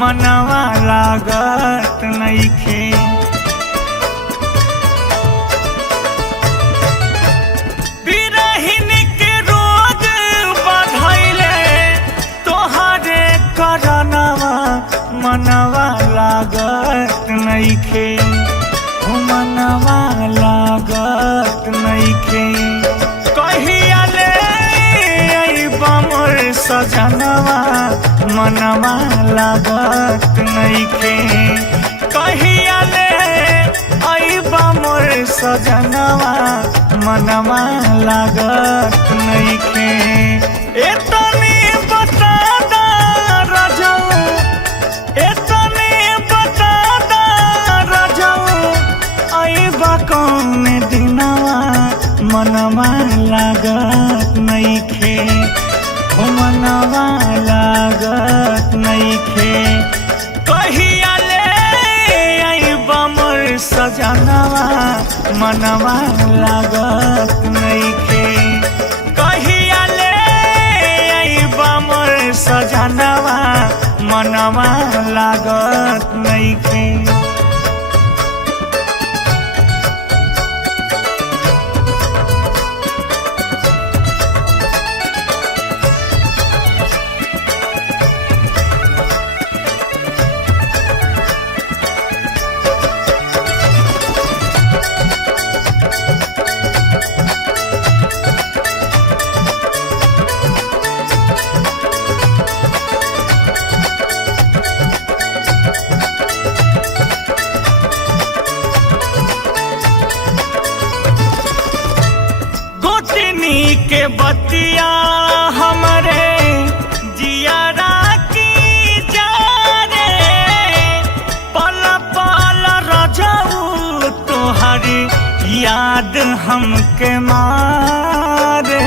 मनवा लागत नइखे। बिरहिन के रोग बढ़ैले तोहरे करनवा मनवा लागत नइखे। मनवा लागत नइखे। कहिया ले अइबा मोर सजनवा मनवा लागत नइखे। कहिया ले अइबा मोर सजनवा मनवा लागत नइखे। एतनी बता दा रजऊ, एतनी बता दा रजऊ अइबा कौन दिनवा मनवा लागत नइखे। मनवा लागत नइखे। कहिया ले अइबा मोर सजनवा मनवा लागत नइखे। कहिया ले अइबा मोर सजनवा मनवा लागत नइखे। के बतिया हमरे जियारा की जा रे। पल पल रजऊ तोहरी याद हमके मारे,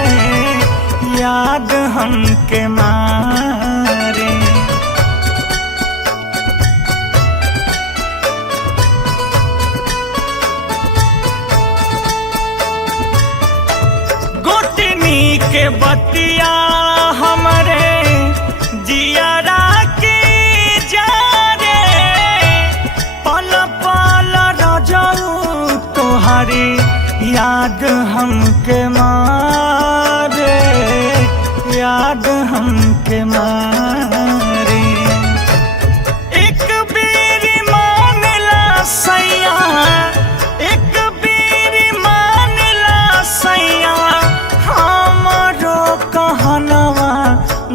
याद हमके मारे। के बतिया हमरे जियारा की जा रे। पल पल रजऊ तोहरी याद हमके मारे, याद हमके मारे। एक बेरी मानला सैया, एक बेरी मानला सैया हमरो कहनवा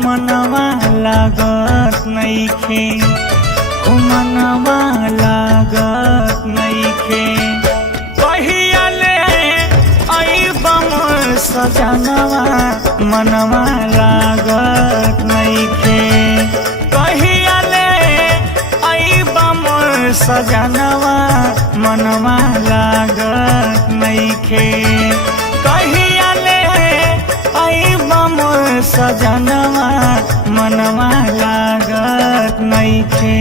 मनवा लागत नइखे। मनवा लागत नइखे। कहिया ले अइबा मोर सजनवा मनवा लागत नइखे। कहिया ले अइबा मोर सजनवा मनवा लागत नइखे। कहिया ले अइबा मोर सजनवा मनवा लागत नइखे।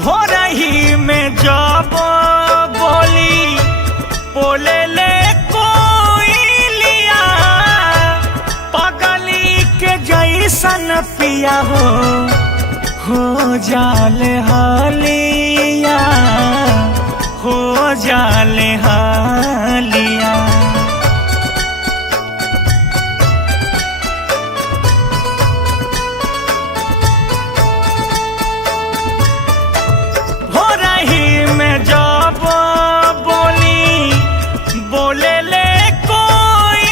भोरही में जब बोली बोले ले कोई लिया। पगली के जैसन पिया हो जाले हालिया, हो जाले हालिया। जब बोली बोले ले कोई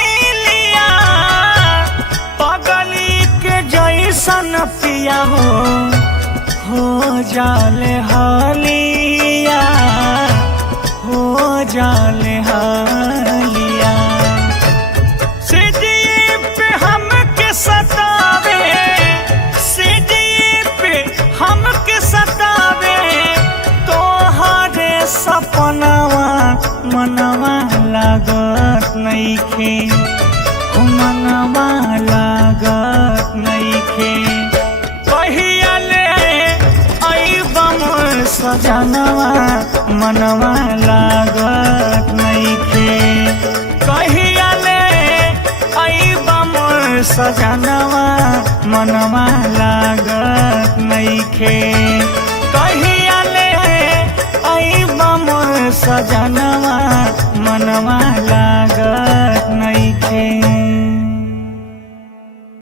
लिया। पगली के जैसन पिया हो जाले हालिया, हो जाले हालिया। सिद्दीप पे हम मनवा लागत नइखे। कहिया ले अइबा मोर सजनवा मनवा लागत नइखे। कहिया ले अइबा मोर सजनवा